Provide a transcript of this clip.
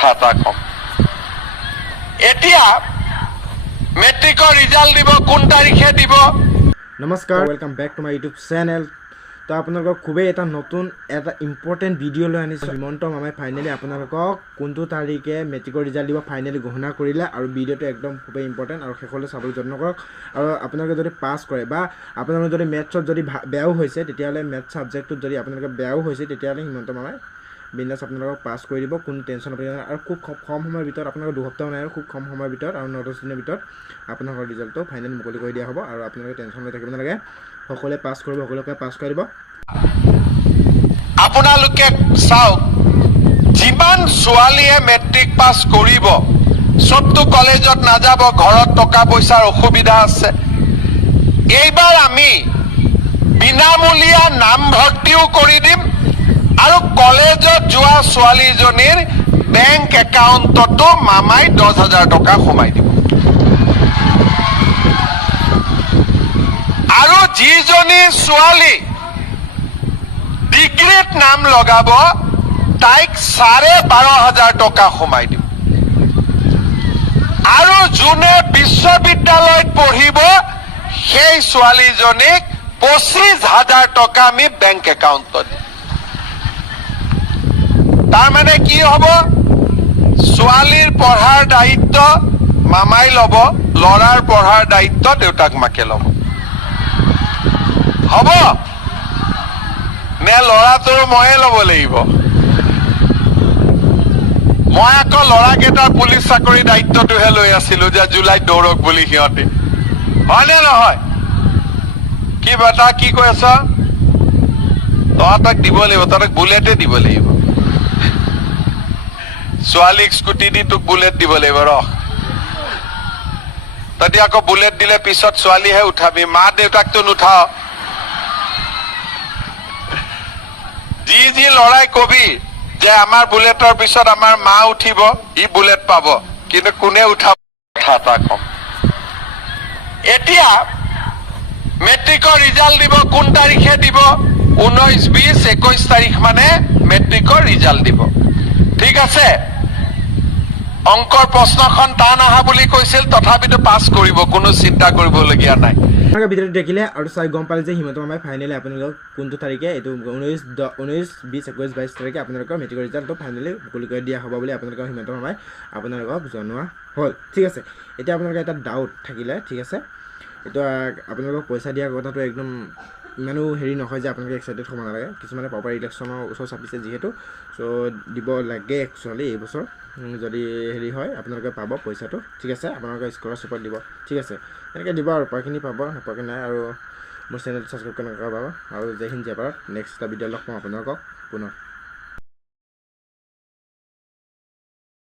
কথা এটা কম এতিয়া মেট্ৰিকৰ ৰিজাল্ট দিব কোন তাৰিখে দিব নমস্কাৰ welcome back to my YouTube channel তো আপোনালোকক খুবেই এটা নতুন এটা ইম্পৰ্টেণ্ট ভিডিঅ' লৈ আনিছোঁ হিমন্ত মামাই ফাইনেলি আপোনালোকক কোনটো তাৰিখে মেট্ৰিকৰ ৰিজাল্ট দিব ফাইনেলি ঘোষণা কৰিলে আৰু ভিডিঅ'টো একদম খুবেই ইম্পৰ্টেণ্ট আৰু শেষলৈ চাবলৈ যত্ন কৰক আৰু আপোনালোকে যদি পাছ কৰে বা আপোনালোকে যদি মেথছত যদি বেয়াও হৈছে তেতিয়াহ'লে মেথ ছাবজেক্টটোত যদি আপোনালোকে বেয়াও হৈছে তেতিয়াহ'লে হিমন্ত মামাই বিন্দাছ আপোনালোকক পাছ কৰি দিব কোনো টেনশ্যন হ'ব আৰু খুব কম সময়ৰ ভিতৰত আপোনালোকৰ দুসপ্তাহ নাই আৰু খুব কম সময়ৰ ভিতৰত আৰু 9 দিনৰ ভিতৰত আপোনালোকৰ ৰিজাল্টটো ফাইনেল মুকলি কৰি দিয়া হ'ব আৰু আপোনালোকে টেনশ্যন লৈ থাকিব নালাগে সকলোৱে পাছ কৰিব সকলোকে পাছ কৰি দিব আপোনালোকে চাওক যিমান ছোৱালীয়ে মেট্ৰিক পাছ কৰিব সবটো কলেজত নাযাব ঘৰত টকা পইচাৰ অসুবিধা আছে এইবাৰ আমি বিনামূলীয়া নামভৰ্তিও কৰি দিম আৰু কলেজত যোৱা ছোৱালীজনীৰ বেংক একাউণ্টতো মামাই 10,000 টকা সোমাই দিব আৰু যিজনী ছোৱালী ডিগ্ৰীত নাম লগাব তাইক 12,500 টকা সোমাই দিব আৰু যোনে বিশ্ববিদ্যালয়ত পঢ়িব সেই ছোৱালীজনীক 25,000 টকা আমি বেংক একাউণ্টত দিম তাৰমানে কি হ'ব ছোৱালীৰ পঢ়াৰ দায়িত্ব মামাই ল'ব ল'ৰাৰ পঢ়াৰ দায়িত্ব দেউতাক মাকে ল'ব হ'ব নে ল'ৰাটোৰ ময়ে ল'ব লাগিব মই আকৌ ল'ৰাকেইটাৰ পুলিচ চাকৰি দায়িত্বটোহে লৈ আছিলো যে জুলাইত দৌৰক বুলি সিহঁতে হয়নে নহয় কি বেটা কি কৈ আছ তহঁতক দিব লাগিব তহঁতক বুলেটে দিব লাগিব ছোৱালীক স্কুটি দি তোক বুলেট দিব লাগিব ৰহ তহঁতি আকৌ বুলেট দিলে পিছত ছোৱালীহে উঠাবি মা দেউতাকতো নুঠাও যি লৰাই কবি যে আমাৰ বুলেটৰ পিছত আমাৰ মা উঠিব ই বুলেট পাব কিন্তু কোনে উঠাব কথা এটা কম এতিয়া মেট্ৰিকৰ ৰিজাল্ট দিব কোন তাৰিখে দিব 19, 20, 21 তাৰিখ মানে মেট্ৰিকৰ ৰিজাল্ট দিব ঠিক আছে অংকৰ প্ৰশ্নখন টান আহা বুলি কৈছিল তথাপিতো পাছ কৰিব কোনো চিন্তা কৰিবলগীয়া নাই আপোনালোকে ভিডিঅ'টো দেখিলে আৰু চাই গম পালে যে হিমন্ত মামাই ফাইনেলি আপোনালোকক কোনটো তাৰিখে এইটো 19, 20, 21, 22 তাৰিখে আপোনালোকৰ মেট্ৰিকৰ ৰিজাল্টটো ফাইনেলি মুকলি কৰি দিয়া হ'ব বুলি আপোনালোকৰ হিমন্ত মামাই আপোনালোকক জনোৱা হ'ল ঠিক আছে এতিয়া আপোনালোকে এটা ডাউট থাকিলে ঠিক আছে এইটো আপোনালোকক পইচা দিয়া কথাটো একদম ইমানো হেৰি নহয় যে আপোনালোকে এক্সাইটেড হ'ব নালাগে কিছুমানে প্ৰপাৰ ইলেকশ্যনৰ ওচৰ চাপিছে যিহেতু চ' দিব লাগে একচুৱেলি এইবছৰ যদি হেৰি হয় আপোনালোকে পাব পইচাটো ঠিক আছে আপোনালোকে স্কলাৰশ্বিপত দিব ঠিক আছে এনেকৈ দিব আৰু উপায়খিনি পাব নাপাকৈ নাই আৰু মোৰ চেনেলটো ছাবস্ক্ৰাইব কৰি নাপাব আৰু জয় হিন্দ জয় ভাৰত নেক্সট এটা ভিডিঅ' লগ পাম আপোনালোকক পুনৰ